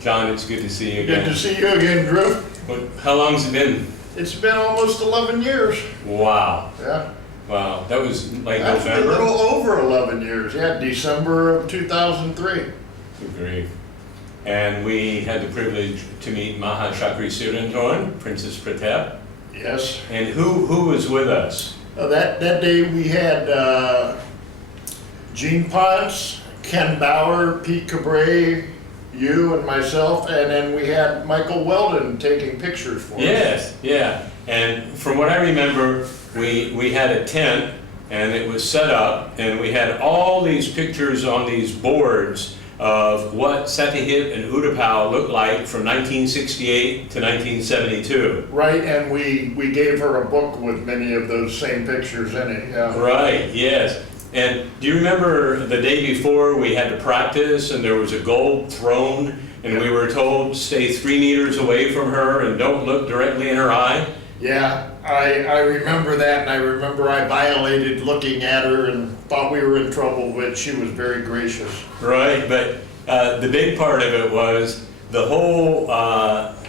John, it's good to see you again. Good to see you again, Drew. How long's it been? It's been almost 11 years. Wow. Yeah. Wow, that was like Actually, November? a little over 11 years. Yeah, December of 2003. Good grief. And we had the privilege to meet Mahashakri Sirindhorn, Princess Pratap. Yes. And who was with us? That day we had Gene Ponce, Ken Bauer, Pete Cabray, you and myself, and then we had Michael Weldon taking pictures for us. Yes, yeah. And from what I remember, we had a tent and it was set up and we had all these pictures on these boards of what Satyajit and Utapau looked like from 1968 to 1972. Right, and we gave her a book with many of those same pictures in it. Yeah. Right, yes. And do you remember the day before we had to practice and there was a gold throne and we were told stay 3 meters away from her and don't look directly in her eye? Yeah, I remember that, and I remember I violated looking at her and thought we were in trouble, but she was very gracious. Right, but the big part of it was the whole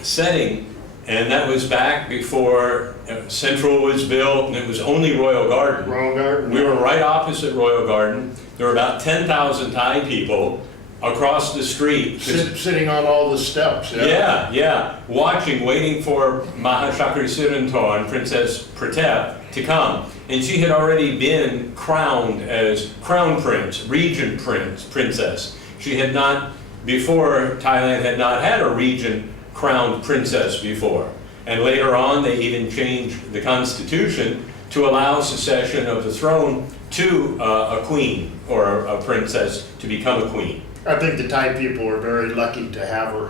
setting, and that was back before Central was built, and it was only Royal Garden. Royal Garden. We were right opposite Royal Garden. There were about 10,000 Thai people across the street. Sitting on all the steps. Yeah, watching, waiting for Mahashakri Sirindhorn, Princess Pratap, to come. And she had already been crowned as Crown Prince, Regent Princess. She had not, before, Thailand had not had a Regent crowned princess before. And later on, they even changed the constitution to allow succession of the throne to a queen or a princess to become a queen. I think the Thai people are very lucky to have her.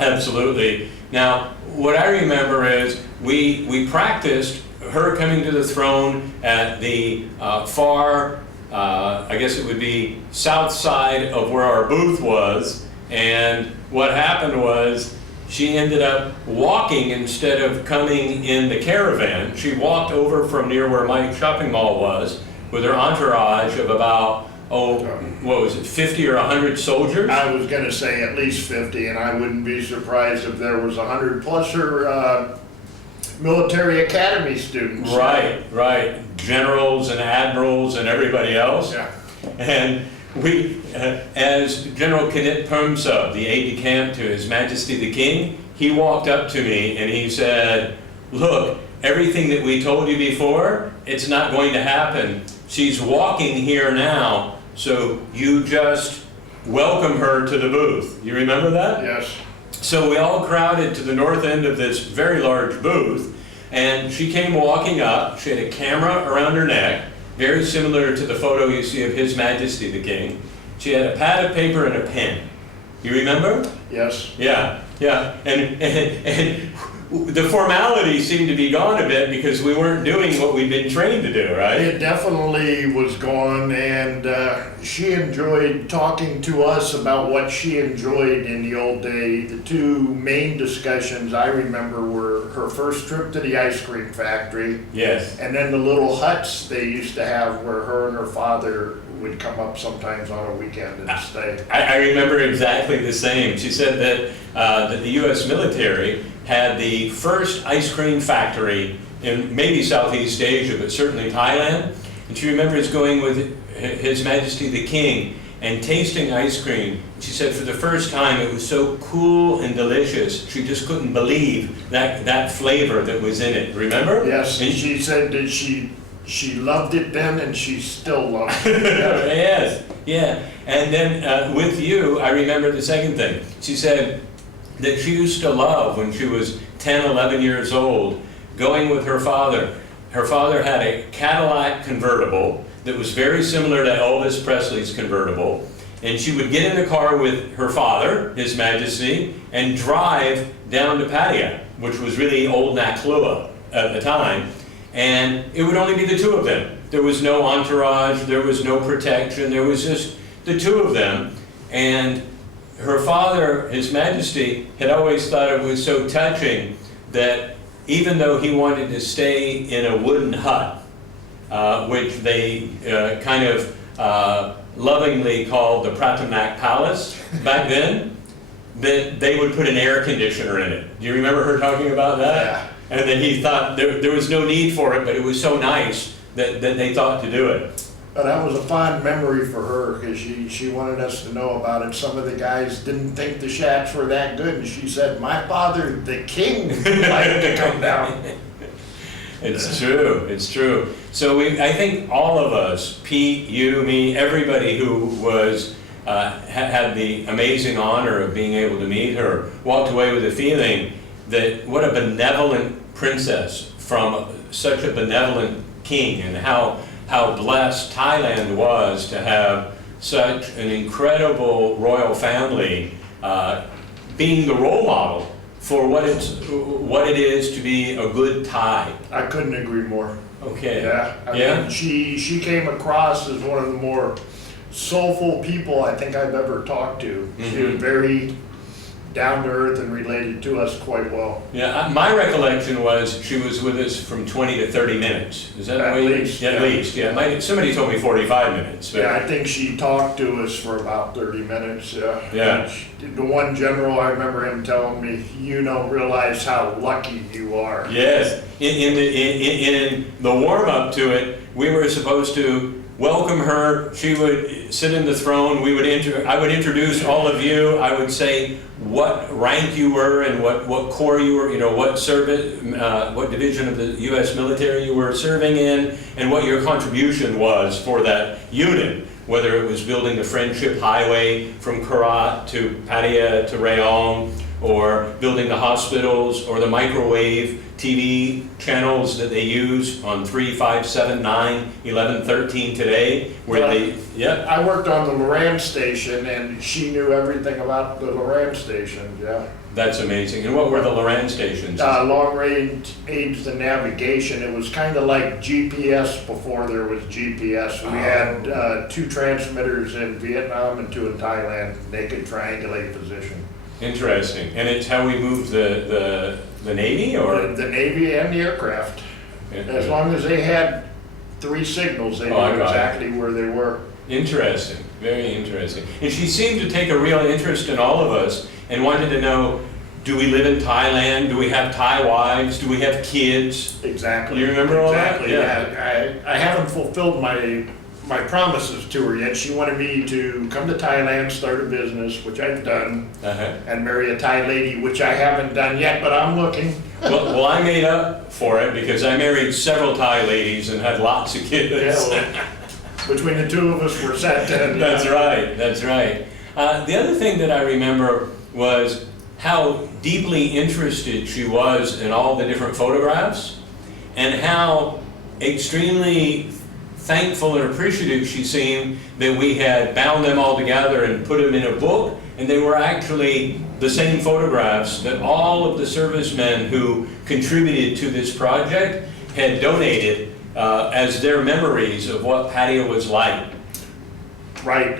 Absolutely. Now, what I remember is we practiced her coming to the throne at the far, I guess it would be south side of where our booth was, and what happened was she ended up walking instead of coming in the caravan. She walked over from near where my shopping mall was with her entourage of about, what was it, 50 or 100 soldiers? I was going to say at least 50, and I wouldn't be surprised if there was 100 plus her military academy students. Right. Generals and admirals and everybody else. Yeah. And we, as General Kanit Permsub, the aide-de-camp to His Majesty the King, he walked up to me and he said, look, everything that we told you before, it's not going to happen. She's walking here now, so you just welcome her to the booth. You remember that? Yes. So we all crowded to the north end of this very large booth, and she came walking up. She had a camera around her neck, very similar to the photo you see of His Majesty the King. She had a pad of paper and a pen. You remember? Yes. Yeah. And the formality seemed to be gone a bit because we weren't doing what we'd been trained to do, right? It definitely was gone, and she enjoyed talking to us about what she enjoyed in the old day. The two main discussions I remember were her first trip to the ice cream factory. Yes. And then the little huts they used to have where her and her father would come up sometimes on a weekend and stay. I remember exactly the same. She said that the U.S. military had the first ice cream factory in maybe Southeast Asia, but certainly Thailand. And she remembers going with His Majesty the King and tasting ice cream. She said for the first time it was so cool and delicious, she just couldn't believe that flavor that was in it. Remember? Yes, and she said that she loved it then and she still loves it. Yes, yeah. And then with you, I remember the second thing. She said that she used to love when she was 10, 11 years old, going with her father. Her father had a Cadillac convertible that was very similar to Elvis Presley's convertible, and she would get in the car with her father, His Majesty, and drive down to Pattaya, which was really old Naklua at the time, and it would only be the two of them. There was no entourage, there was no protection, there was just the two of them, and her father, His Majesty, had always thought it was so touching that even though he wanted to stay in a wooden hut, which they kind of lovingly called the Pratamak Palace back then, that they would put an air conditioner in it. Do you remember her talking about that? Yeah. And then he thought there was no need for it, but it was so nice that they thought to do it. But that was a fond memory for her, because she wanted us to know about it. Some of the guys didn't think the shacks were that good, and she said, my father, the king, liked to come down. It's true, it's true. So I think all of us, Pete, you, me, everybody who was, had the amazing honor of being able to meet her, walked away with a feeling that what a benevolent princess from such a benevolent king, and how blessed Thailand was to have such an incredible royal family being the role model for what it is to be a good Thai. I couldn't agree more. Okay. Yeah. I mean, she came across as one of the more soulful people I think I've ever talked to. She was very down to earth and related to us quite well. Yeah, my recollection was she was with us from 20 to 30 minutes. Is that At the way? least, Yeah, yeah. at least, yeah. Somebody told me 45 minutes. But Yeah, I think she talked to us for about 30 minutes. Yeah. The one general, I remember him telling me, you don't realize how lucky you are. Yes, in the warm up to it, we were supposed to welcome her. She would sit in the throne. I would introduce all of you. I would say what rank you were and what corps you were. You know, what service, what division of the U.S. military you were serving in, and what your contribution was for that unit. Whether it was building the Friendship Highway from Karat to Pattaya to Rayong, or building the hospitals, or the microwave TV channels that they use on 3, 5, 7, 9, 11, 13 today, where I worked on the Loran station, and she knew everything about the Loran station, yeah. That's amazing. And what were the Loran stations? Long range aids and navigation. It was kind of like GPS before there was GPS. We had 2 transmitters in Vietnam and 2 in Thailand. They could triangulate position. Interesting. And it's how we moved the Navy, or? The Navy and the aircraft. As long as they had 3 signals, they knew exactly where they were. Interesting, very interesting. And she seemed to take a real interest in all of us and wanted to know, do we live in Thailand? Do we have Thai wives? Do we have kids? Exactly. Do you remember all that? Exactly, yeah. I haven't fulfilled my promises to her yet. She wanted me to come to Thailand, start a business, which I've done, and marry a Thai lady, which I haven't done yet, but I'm looking. Well, I made up for it because I married several Thai ladies and had lots of kids. Yeah, well, between the 2 of us, we're set then. That's right, that's right. The other thing that I remember was how deeply interested she was in all the different photographs, and how extremely thankful and appreciative she seemed that we had bound them all together and put them in a book, and they were actually the same photographs that all of the servicemen who contributed to this project had donated as their memories of what Pattaya was like. Right.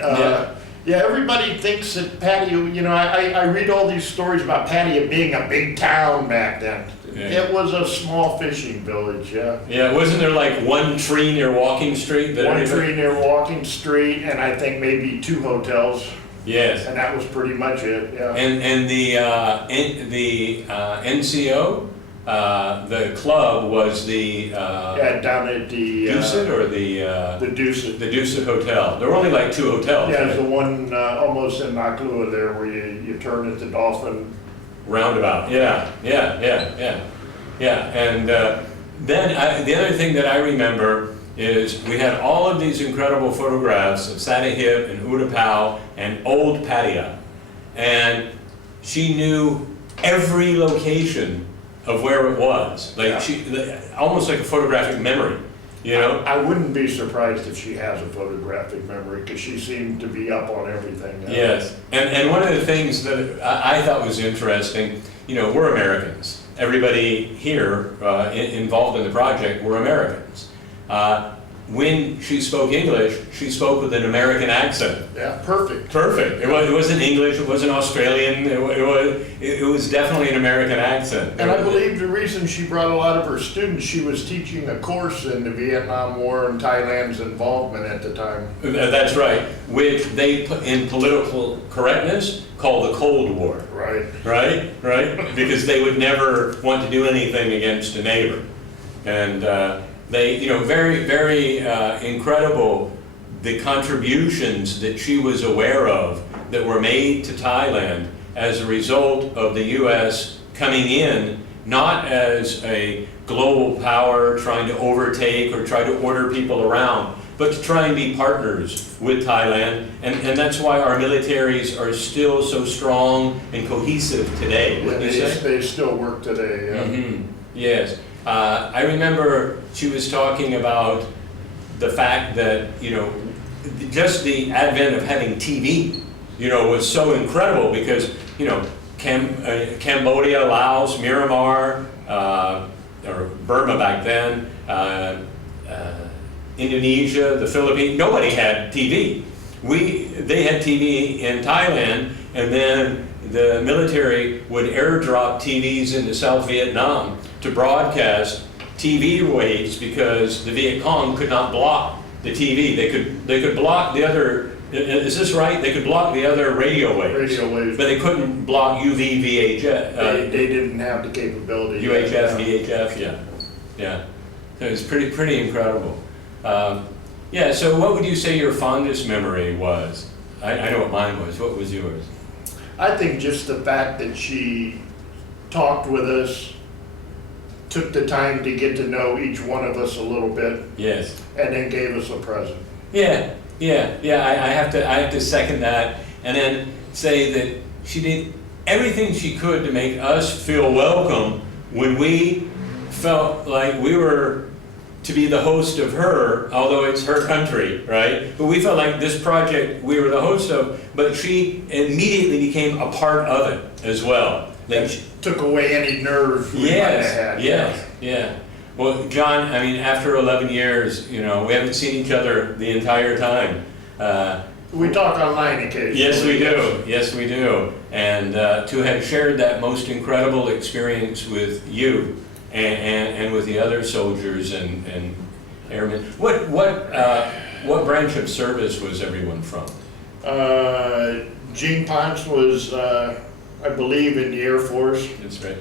Yeah, everybody thinks that Pattaya, you know, I read all these stories about Pattaya being a big town back then. Yeah. It was a small fishing village, yeah. Yeah, wasn't there like one tree near Walking Street? One tree near Walking Street, and I think maybe 2 hotels. Yes. And that was pretty much it, yeah. And the NCO, the club was the Yeah, down at the Dusit or the Dusit. the Dusit Hotel. There were only like 2 hotels. Yeah, right? there's the one almost in Naklua there where you turn at the Dolphin. Roundabout. Yeah. And then the other thing that I remember is we had all of these incredible photographs of Satahip and Utapao and old Pattaya, and she knew every location of where it was, like almost like a photographic memory, you know. I wouldn't be surprised if she has a photographic memory, because she seemed to be up on everything. Yes, and one of the things that I thought was interesting, you know, we're Americans. Everybody here involved in the project were Americans. when she spoke English, she spoke with an American accent. Yeah, perfect. Perfect. It wasn't English, it wasn't Australian, it was definitely an American accent. And I believe the reason she brought a lot of her students, she was teaching a course in the Vietnam War and Thailand's involvement at the time. That's right, which they, in political correctness, call the Cold War. Right. Right? Because they would never want to do anything against a neighbor. And they, very, very incredible, the contributions that she was aware of that were made to Thailand as a result of the U.S. coming in, not as a global power trying to overtake or try to order people around, but to try and be partners with Thailand. And that's why our militaries are still so strong and cohesive today, wouldn't you say? They still work today, yeah. Mm-hmm. Yes. I remember she was talking about the fact that, just the advent of having TV, was so incredible because, Cambodia, Laos, Myanmar, or Burma back then, Indonesia, the Philippines, nobody had TV. They had TV in Thailand, and then the military would airdrop TVs into South Vietnam to broadcast TV waves because the Viet Cong could not block the TV. They could block the other, is this right? They could block the other radio waves. But they couldn't block UV, VHF. They didn't have the capability. UHF, VHF, yeah. So it's pretty incredible. So what would you say your fondest memory was? I know what mine was. What was yours? I think just the fact that she talked with us, took the time to get to know each one of us a little bit. Yes. And then gave us a present. Yeah. I have to second that, and then say that she did everything she could to make us feel welcome when we felt like we were to be the host of her, although it's her country, right? But we felt like this project we were the host of, but she immediately became a part of it as well. Took away any nerves we might have had. Yeah. Well, John, after 11 years, we haven't seen each other the entire time. We talk online occasionally. Yes, we do. And to have shared that most incredible experience with you and with the other soldiers and airmen. What branch of service was everyone from? Gene Ponce was, I believe, in the Air Force. That's right.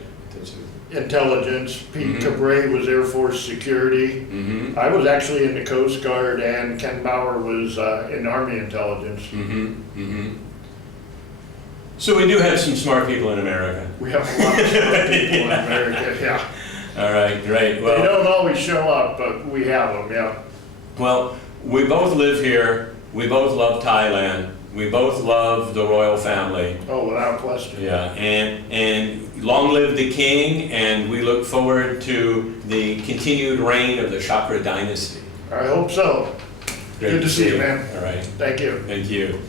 Intelligence. Pete Cabray was Air Force Security. Mm-hmm. I was actually in the Coast Guard, and Ken Bauer was in Army Intelligence. So we do have some smart people in America. We have a lot of smart people in America, yeah. All right, great. Well, they don't always show up, but we have them, yeah. Well, we both live here. We both love Thailand. We both love the royal family. Oh, without question. Yeah, and long live the king, and we look forward to the continued reign of the Chakra dynasty. I hope so. Good to see you, man. All right. Thank you. Thank you.